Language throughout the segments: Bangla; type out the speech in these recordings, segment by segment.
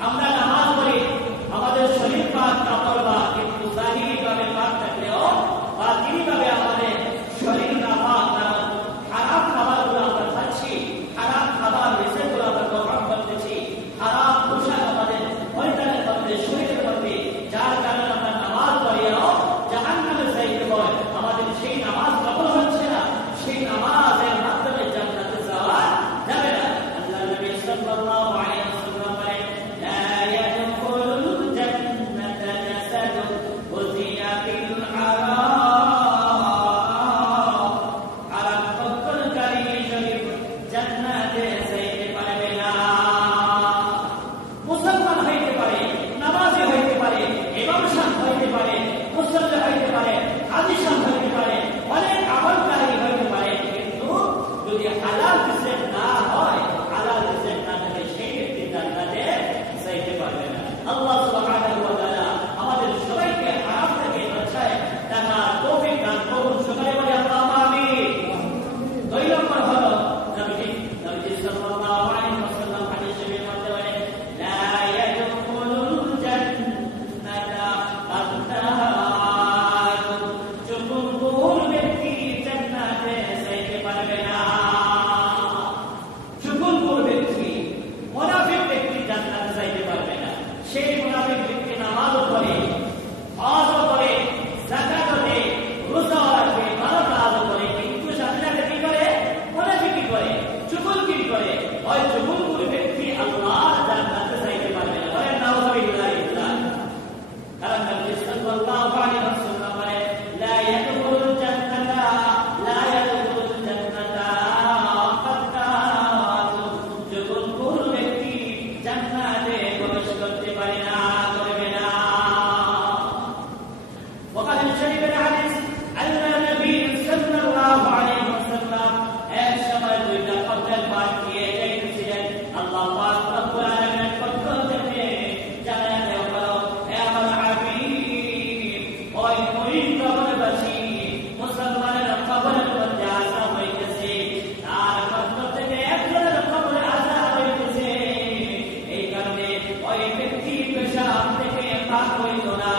আমরা Heute হইত না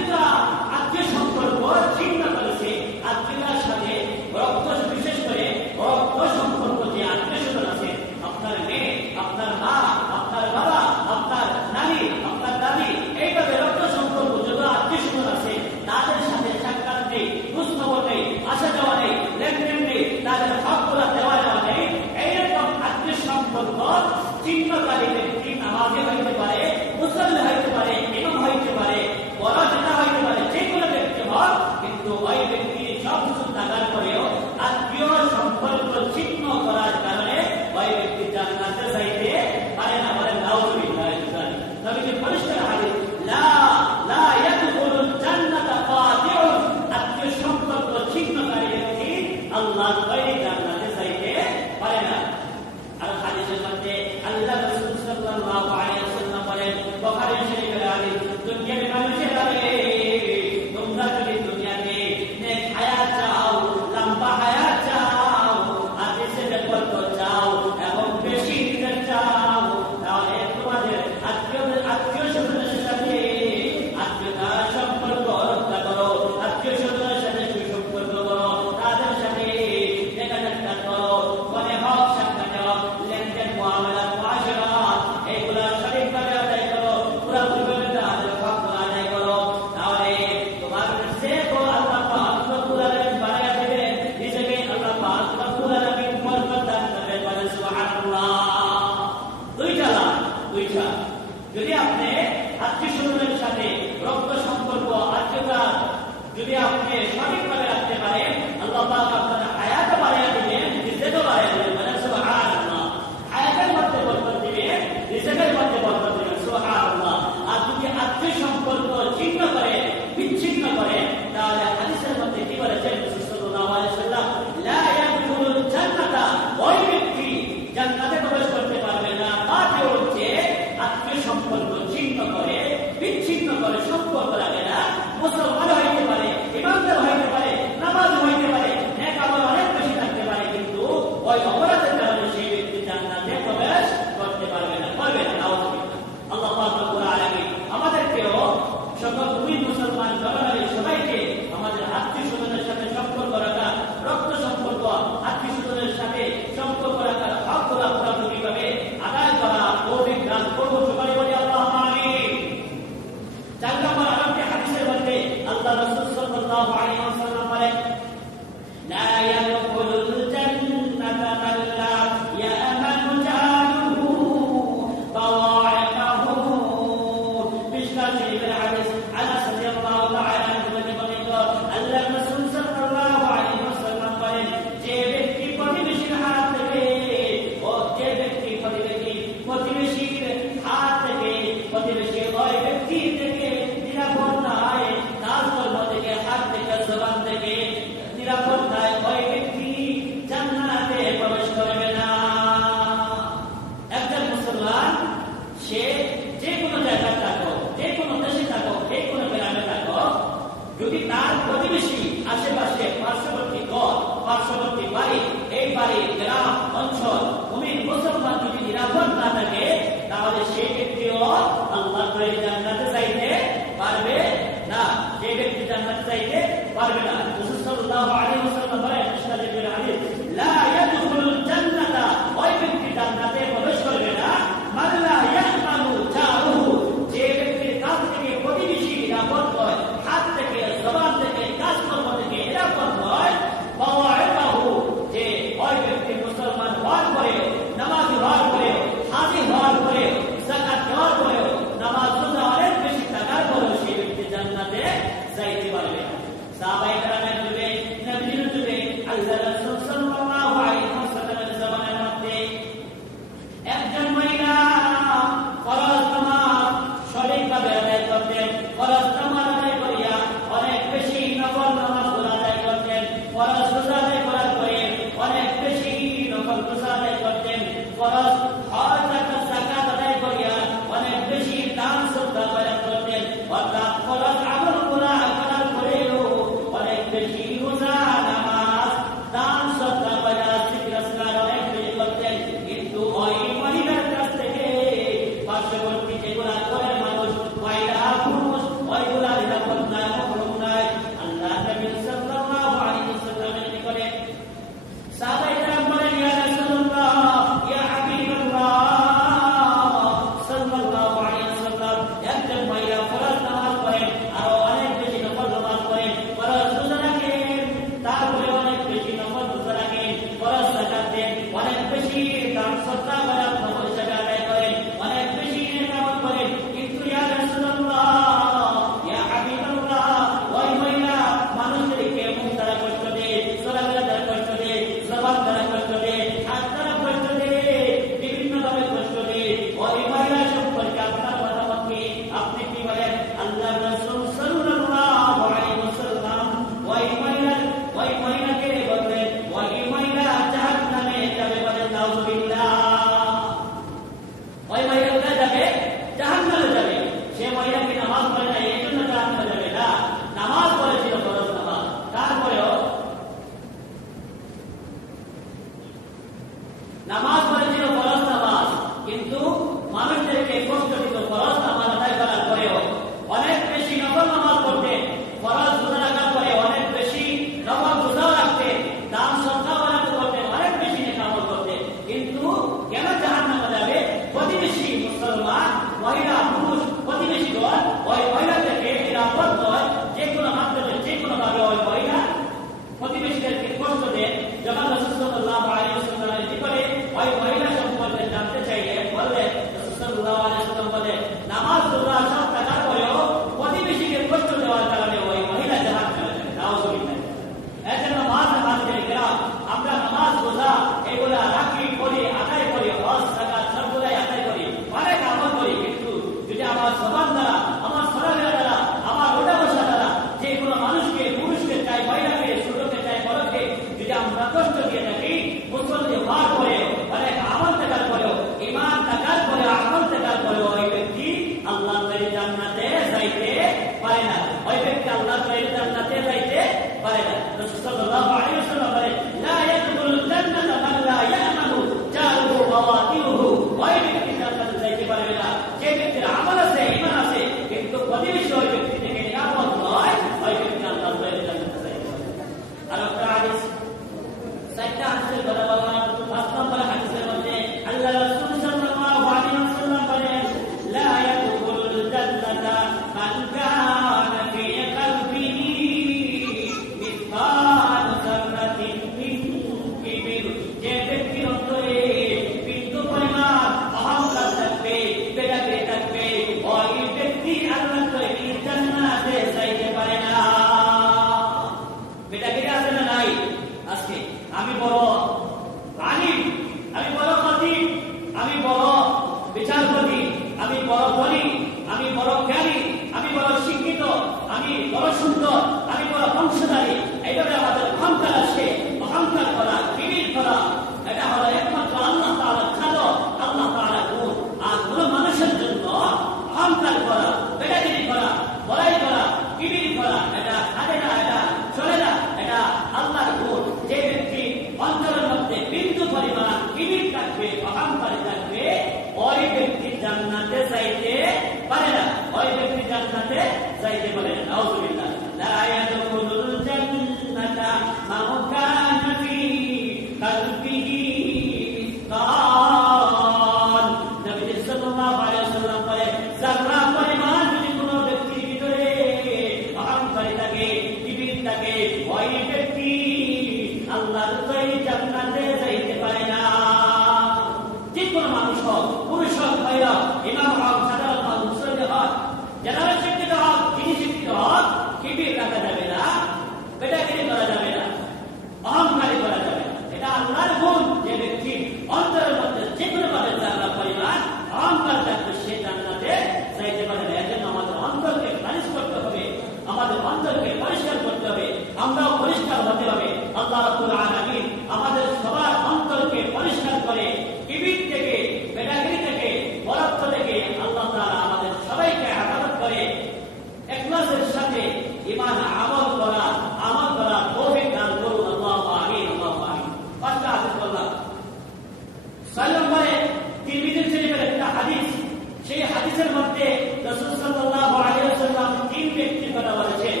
সেই হাদিসের মধ্যে রসুল সাল্লাহ আলী সাল্লাম তিন ব্যক্তির কথা বলেছেন।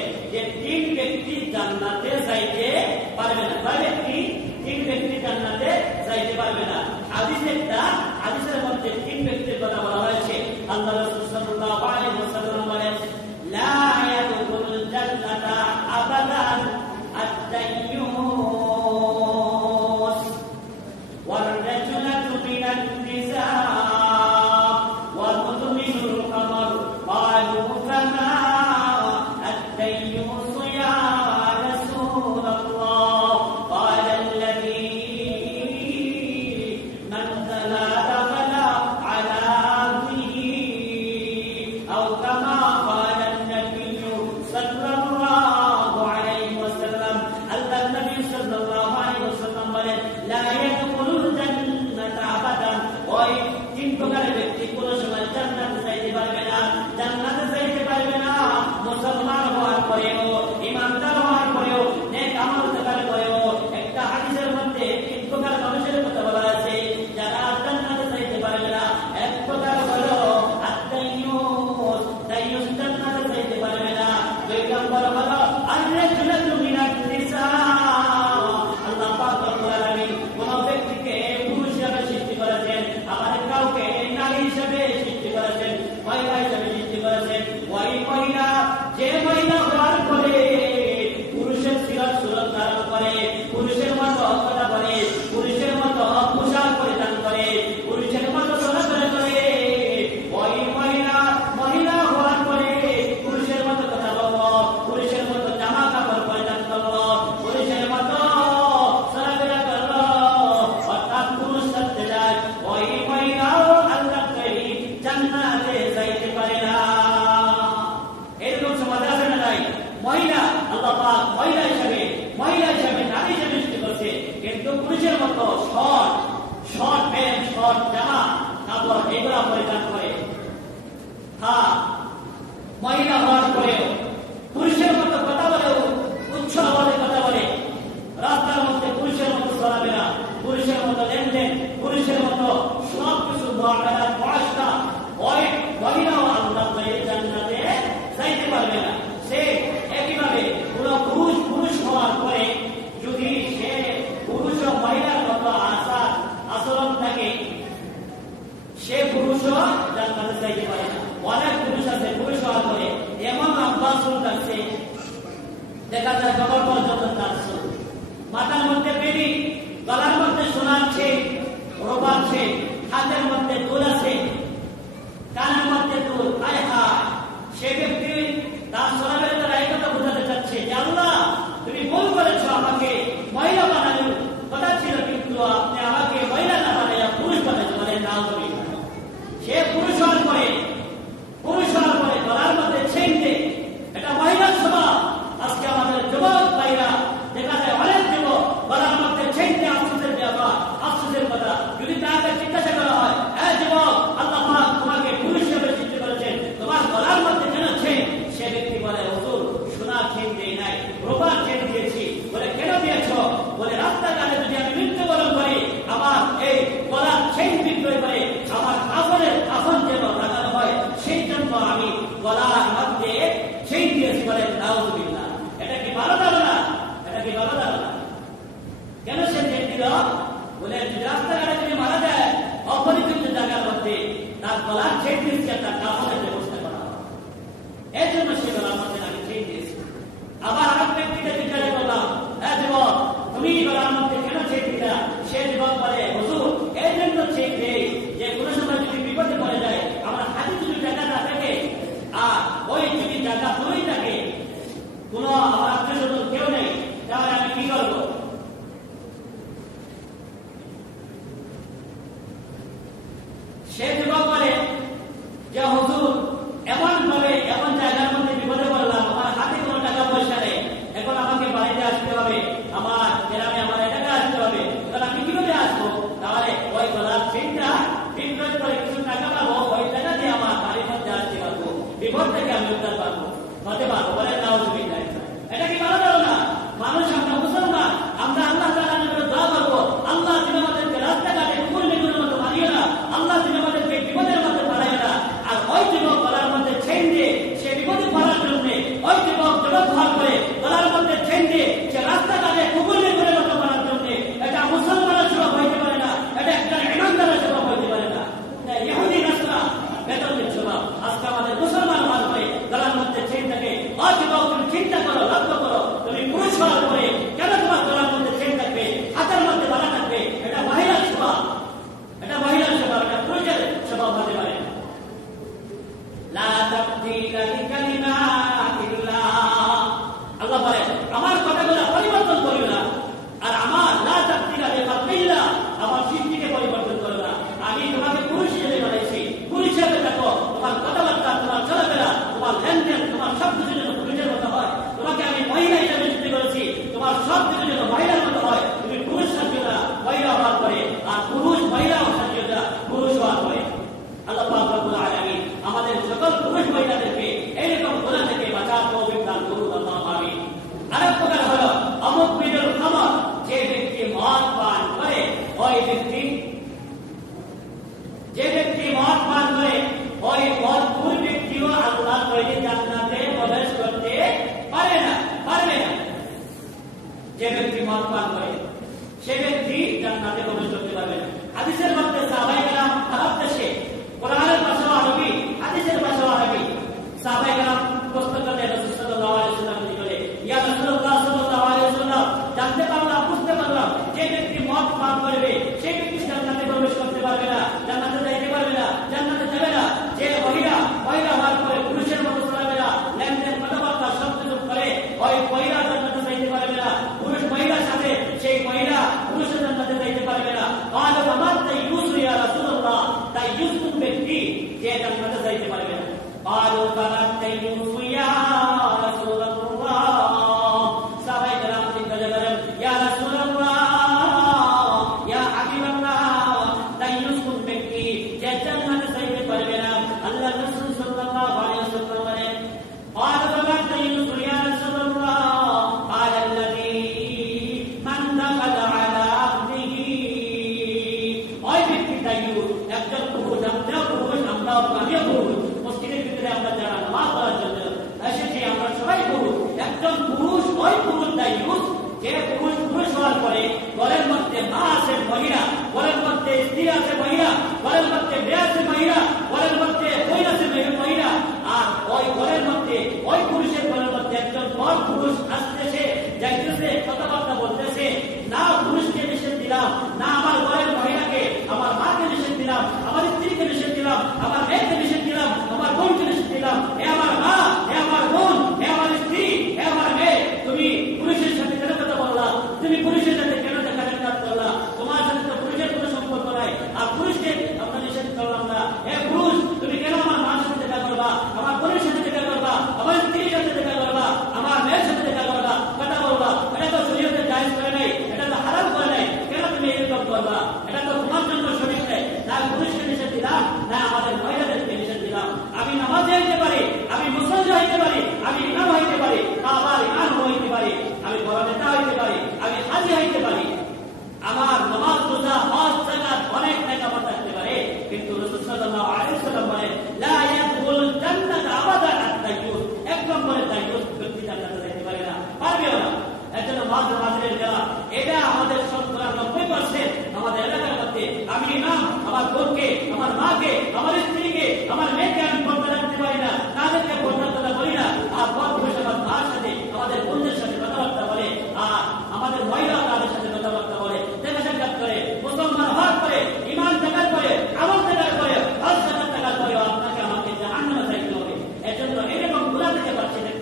مہینہ ورن মধ্যে স্ত্রী আছে مہینہ ورن মধ্যে بیاس سے مہینہ ورن পক্ষে ওই রাসে মহিলা। আর ওই ঘরের মধ্যে ওই পুরুষের ঘরের মধ্যে একজন পর পুরুষ আসতেছে যাইতেছে কথাবার্তা বলে